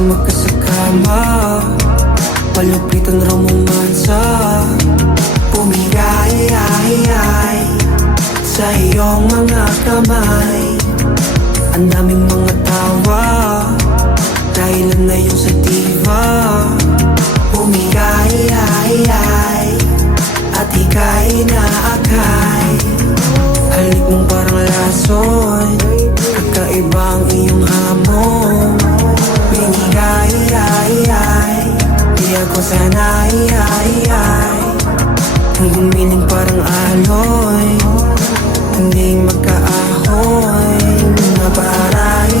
kasama ka sa kama, palupitan romansa, pumigay sa iyong mga kamay. Ang daming mga tawa, dahilan na yung sativa. Pumigay at ika'y naakay. Halik mong parang lason, kakaiba ang iyong hamon. Pinigay di ako sanay Ang gumiling parang aloy, hindi magkaahoy. Napaaray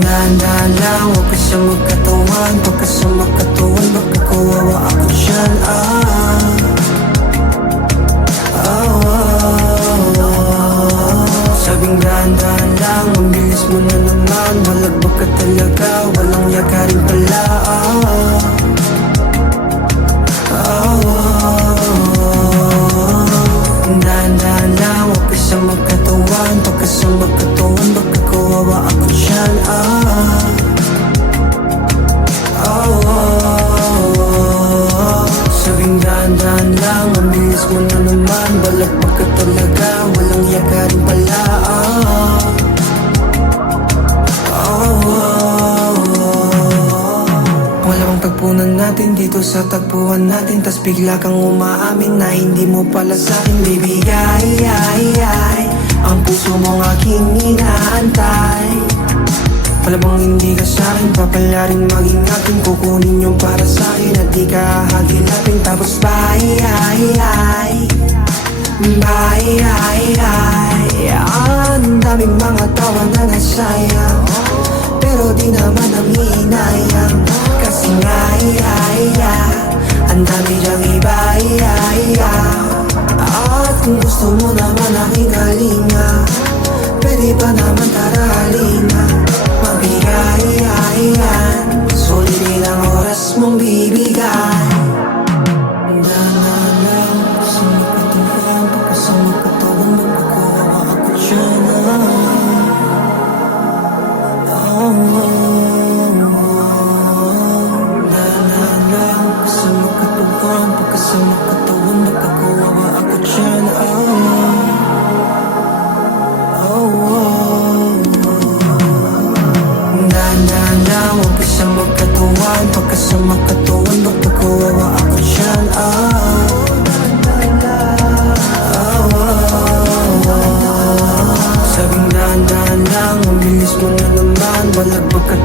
dahan-dahan lang, huwag ka siya magkatawan. Pagka sa magkatawan, baka kawawa ako dyan. Sabing dahan-dahan lang, ang bilis mo na naman. Malagbag ka talaga, walang yakarin pala. Dahan-dahan lang, huwag ka siya magkatawan. Pagka sa magkatawan, baka kawawa ako dyan. Sabing dahan-dahan lang, ang bilis mo na naman. Balagpag ka talaga, walang yakarin pala. Wala bang tagpunan natin dito sa tagpuan natin, tas bigla kang umaamin na hindi mo pala sa'kin bibigay. Ang puso mong aking inaantay. Wala bang hindi ka sa'kin papalarin, maging akin. Kukunin yung para sa'kin at di ka hagilapin. Tapos bye. Ang daming mga tawa na nasayang, pero di naman namin inayang. Kasi nga ang dami dyang iba. At kung gusto mo naman aking kalinga, pwede pa naman tara halina. Mabigay sulit din ang oras mong bibigay. Dahan-dahan sa magkatawan, pagka sa magkatawan, magkakawawa ako dyan. Dahan-dahan sa magkatawan, pagka sa magkatawan, magkakawawa ako dyan. Dahan-dahan lang, huwag ka sa magkatawan. Pagka sa magkatawan, magkakawawa ako dyan. Sabing dahan-dahan lang, ang bilis mo na naman. Balagbag ka